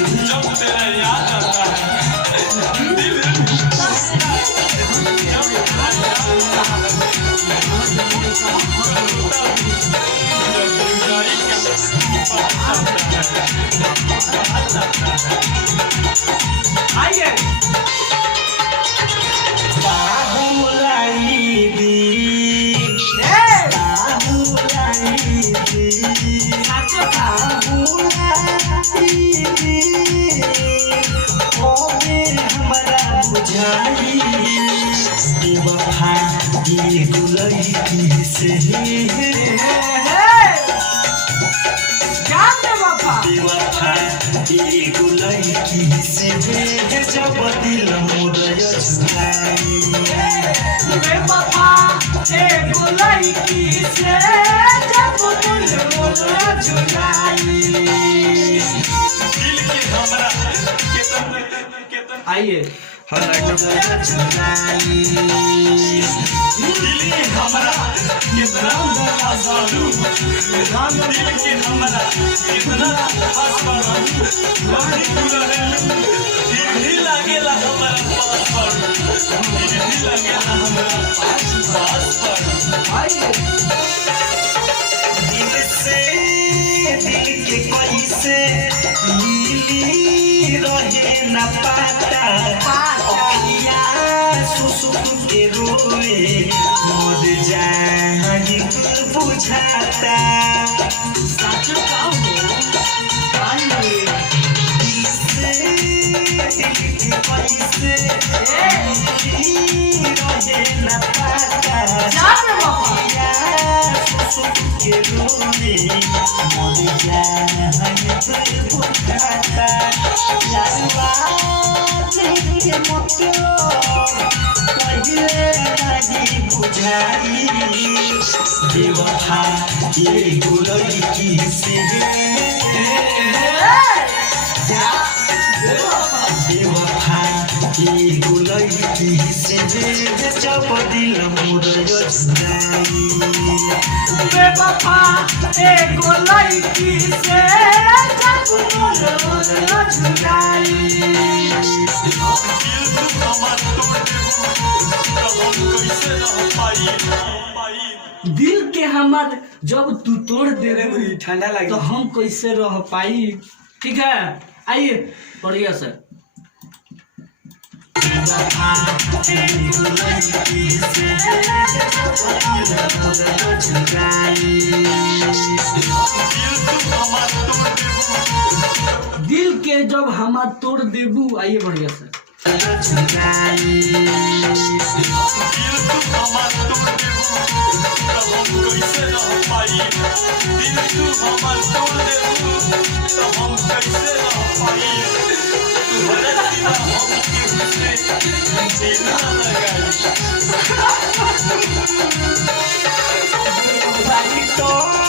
जब तेरा याद आता है दिल आइए जब दिल मुदय छुड़ाई बाबा एक लड़की से जब दिल मुझे छुड़ाई। दिल के हमरा केतन आइए दिल के हमरा कितना आसालू दिल के हमरा कितना आसमानू लड़ी गुलरेलू दिल ही लागेला हमरा पास पर दिल ही लागेला हमरा पास पर आइए दिल से दिल के कैसे मिली रहे न पाता अखिया सुसुक के रोए मर जाए बुझाता सच कहूं आइए दिल से दिल के कैसे मिली रहे न पाता जान बाबा अखिया सुसुक के रोए मर जाए बुझाता के बुझाई बेवफा ये लड़की से बेवफा ये लड़की से जब दिल मुदय छुड़ाई बेवफा एक लड़की से जब दिल मुझे छुड़ाई। दिल के हमर जब तू तोड़ दे रे ठंडा लगे तो हम कैसे रह पाई। ठीक है आइए बढ़िया से दिल के जब हमार तोड़ देबू। आइए बढ़िया से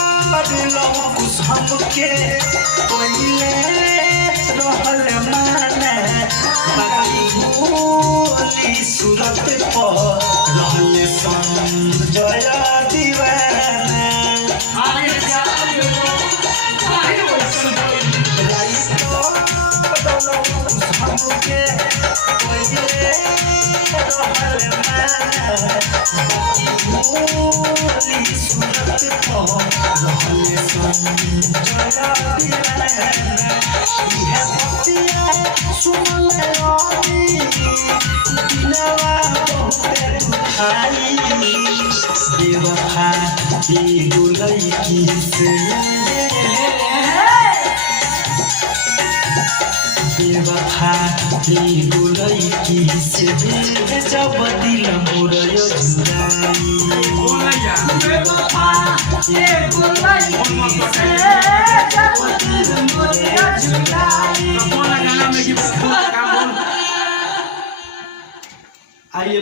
कुछ हमके पहले रहल माने बाकी भोली सूरत पर रहल संजय दीवाना हमके पहले रहल माने बाकी भोली सूरत पर रहल संजय दीवाना यह भक्तिया सुन ले दिलवा बहुत दुखाई बेवफा एगो लड़की से बेवफा एगो लड़की से जब दिल मुदय छुड़ाई बेवफा एक लड़की से जब दिल मुझे छुड़ाई। आइए